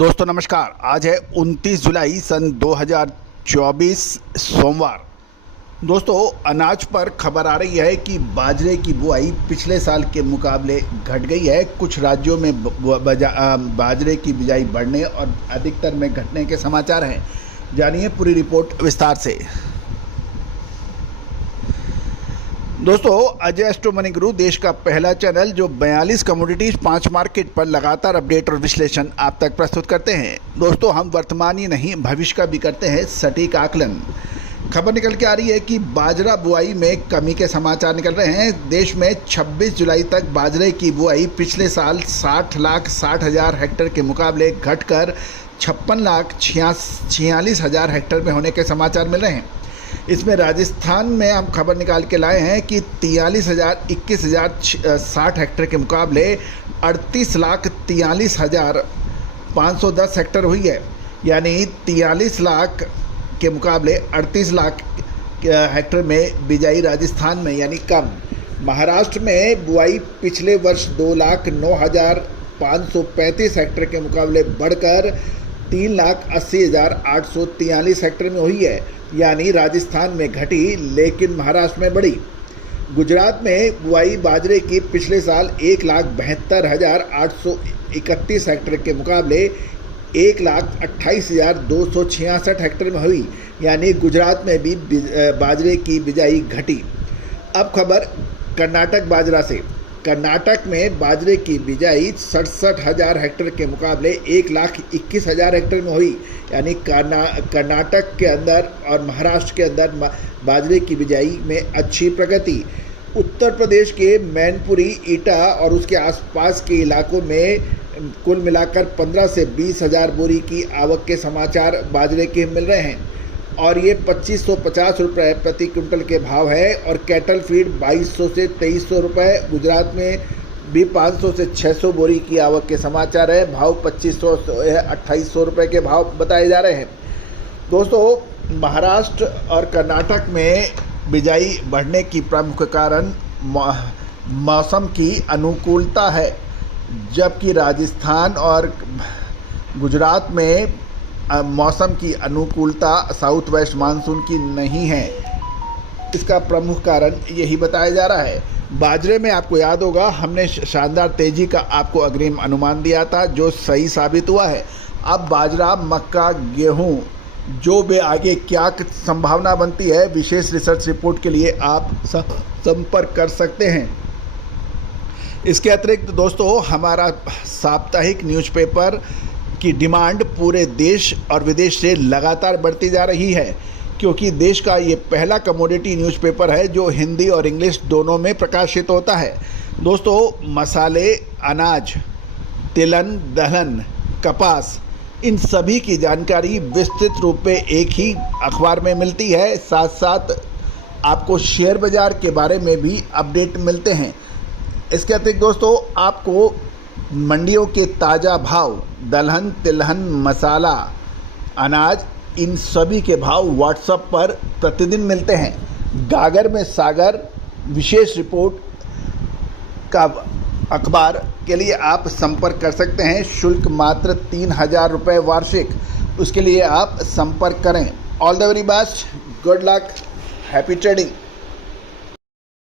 दोस्तों नमस्कार। आज है 29 जुलाई सन 2024 सोमवार। दोस्तों अनाज पर खबर आ रही है कि बाजरे की बुआई पिछले साल के मुकाबले घट गई है। कुछ राज्यों में बाजरे की बिजाई बढ़ने और अधिकतर में घटने के समाचार हैं। जानिए पूरी रिपोर्ट विस्तार से। दोस्तों अजय एस्ट्रो मनी गुरु देश का पहला चैनल जो 42 कमोडिटीज 5 मार्केट पर लगातार अपडेट और विश्लेषण आप तक प्रस्तुत करते हैं। दोस्तों हम वर्तमान ही नहीं भविष्य का भी करते हैं सटीक आकलन। खबर निकल के आ रही है कि बाजरा बुआई में कमी के समाचार निकल रहे हैं। देश में 26 जुलाई तक बाजरे की बुआई पिछले साल 60,60,000 हेक्टेयर के मुकाबले घटकर 56,46,000 हेक्टेयर में होने के समाचार मिल रहे हैं। इसमें राजस्थान में हम खबर निकाल के लाए हैं कि 43,21,060 हेक्टेयर के मुकाबले 38,43,510 हेक्टेयर हुई है। यानी 43 लाख के मुकाबले 38 लाख हेक्टेयर में बिजाई राजस्थान में यानी कम। महाराष्ट्र में बुआई पिछले वर्ष 2,09,535 हेक्टेयर के मुकाबले बढ़कर 3,80,843 हेक्टेयर में हुई है। यानी राजस्थान में घटी लेकिन महाराष्ट्र में बढ़ी। गुजरात में बुआई बाजरे की पिछले साल 1,72,831 हेक्टेयर के मुकाबले 1,28,266 हेक्टेयर में हुई। यानी गुजरात में भी बाजरे की बिजाई घटी। अब खबर कर्नाटक बाजरा से। कर्नाटक में बाजरे की बिजाई 67,000 हेक्टेयर के मुकाबले 1,21,000 हेक्टेयर में हुई। यानी कर्नाटक के अंदर और महाराष्ट्र के अंदर बाजरे की बिजाई में अच्छी प्रगति। उत्तर प्रदेश के मैनपुरी, ईटा और उसके आसपास के इलाकों में कुल मिलाकर 15 से 20,000 बोरी की आवक के समाचार बाजरे के मिल रहे हैं और ये 2,550 रुपये प्रति क्विंटल के भाव है। और कैटल फीड 2,200 से 2,300 रुपये। गुजरात में भी 500 से 600 बोरी की आवक के समाचार है। भाव 2,500 से 2,800 रुपये के भाव बताए जा रहे हैं। दोस्तों महाराष्ट्र और कर्नाटक में बिजाई बढ़ने की प्रमुख कारण मौसम की अनुकूलता है, जबकि राजस्थान और गुजरात में मौसम की अनुकूलता साउथ वेस्ट मानसून की नहीं है। इसका प्रमुख कारण यही बताया जा रहा है। बाजरे में आपको याद होगा हमने शानदार तेजी का आपको अग्रिम अनुमान दिया था जो सही साबित हुआ है। अब बाजरा, मक्का, गेहूं जो भी आगे क्या संभावना बनती है, विशेष रिसर्च रिपोर्ट के लिए आप संपर्क कर सकते हैं। इसके अतिरिक्त दोस्तों हमारा साप्ताहिक न्यूज़पेपर की डिमांड पूरे देश और विदेश से लगातार बढ़ती जा रही है, क्योंकि देश का ये पहला कमोडिटी न्यूज़पेपर है जो हिंदी और इंग्लिश दोनों में प्रकाशित होता है। दोस्तों मसाले, अनाज, तिलहन, दलहन, कपास, इन सभी की जानकारी विस्तृत रूप में एक ही अखबार में मिलती है। साथ साथ आपको शेयर बाज़ार के बारे में भी अपडेट मिलते हैं। इसके अतिरिक्त दोस्तों आपको मंडियों के ताज़ा भाव, दलहन, तिलहन, मसाला, अनाज, इन सभी के भाव व्हाट्सएप पर प्रतिदिन मिलते हैं। गागर में सागर विशेष रिपोर्ट का अखबार के लिए आप संपर्क कर सकते हैं। शुल्क मात्र 3,000 रुपये वार्षिक। उसके लिए आप संपर्क करें। All the very best, good luck, happy trading.